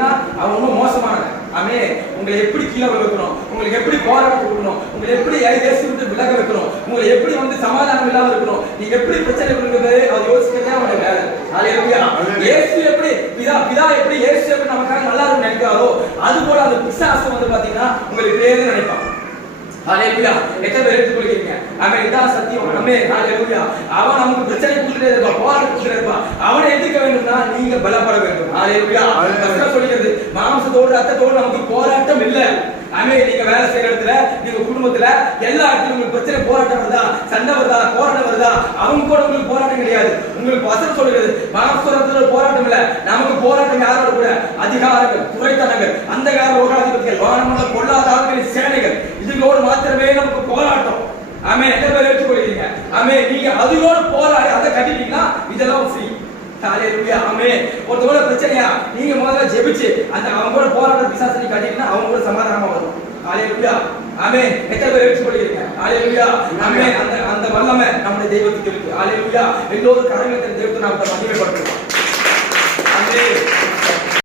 பாத்தீங்கன்னா அவன் ரொம்ப மோசமானவன். ஆமே, உங்களை எப்படி கீழே வைக்கணும், உங்களுக்கு எப்படி போராட்டம் கொடுக்கணும், உங்களை எப்படி இயேசு விட்டு விலக வைக்கணும், உங்களை எப்படி சமாதானம் இல்லாம இருக்கணும், நீங்க எப்படி பிரச்சனை கொடுக்கிறது அவர் யோசிக்கிறதே அவனுடைய வேலை. ஹல்லேலூயா. இயேசு எப்படி பிதா எப்படி இயேசு எப்படி நமக்காக நல்லா இருக்கும் நினைக்கிறாரோ அது போல அந்த பிசாசு பாத்தீங்கன்னா உங்களுக்கு வேறு நினைப்பான். ஹல்லேலூயா. எத்தனை பேர் எடுத்துக்கொள்கிறீங்க? ஆமென். இதான் சத்தியம். ஆமென். ஹல்லேலூயா. அவன் நமக்கு பிரச்சனை கொடுத்துட்டே இருப்பான், போராட்டம் கொடுத்துட்டே இருப்பான். அவனை எதிர்க்க வேண்டும்னா நீங்க பலப்பட வேண்டும். ஹல்லேலூயா. வசனம் சொல்கிறது மாம்சத்தோடு ரத்தத்தோடு நமக்கு போராட்டம் இல்லை. ஆமென். நீங்க வேலை செய்யற இடத்துல, நீங்க குடும்பத்துல, எல்லா இடத்துலயும் உங்களுக்கு பிரச்சனை போராட்டம் வருதா, சண்டை வருதா, போராட்டம் வருதா, அவங்க கூட உங்களுக்கு போராட்டம் கிடையாது. உங்களுக்கு வசனம் சொல்கிறது மாம்சத்தோட போராட்டம் இல்ல, நமக்கு போராட்டம் யாரோட கூட? அதிகாரங்கள், துறைத்தனங்கள், அந்தகார லோகாதிபதிகள், வானமண்டல பொல்லாதார்களின் சேனைகள், இதுகளோடு மாத்திரமே நமக்கு போராட்டம். ஆமென். எத்தனை பேர் எடுத்துக்கொள்கிறீங்க? ஆமென். நீங்க அதுகளோடு போராடி அதை கட்டிட்டீங்கன்னா இதெல்லாம் ஃப்ரீ. ஹல்லேலூயா. ஆமென். ஒருத்தரோட பிரச்சனையா நீங்க முதல்ல ஜெபிச்சு அந்த அவங்க கூட போராடுற பிசாசை கட்டிட்டீங்கன்னா அவங்க கூட சமாதானமா வரும். ஹல்லேலூயா. ஆமென். எத்தனை பேர் எடுத்துக்கொள்கிறீங்க? ஹல்லேலூயா. ஆமென். அந்த வல்லமை நம்முடைய தெய்வத்துக்கு இருக்கு. ஹல்லேலூயா. எல்லோரும் கரங்களை தெய்வத்தை நாமத்தை மகிமைப்படுத்துவோம். ஆமென்.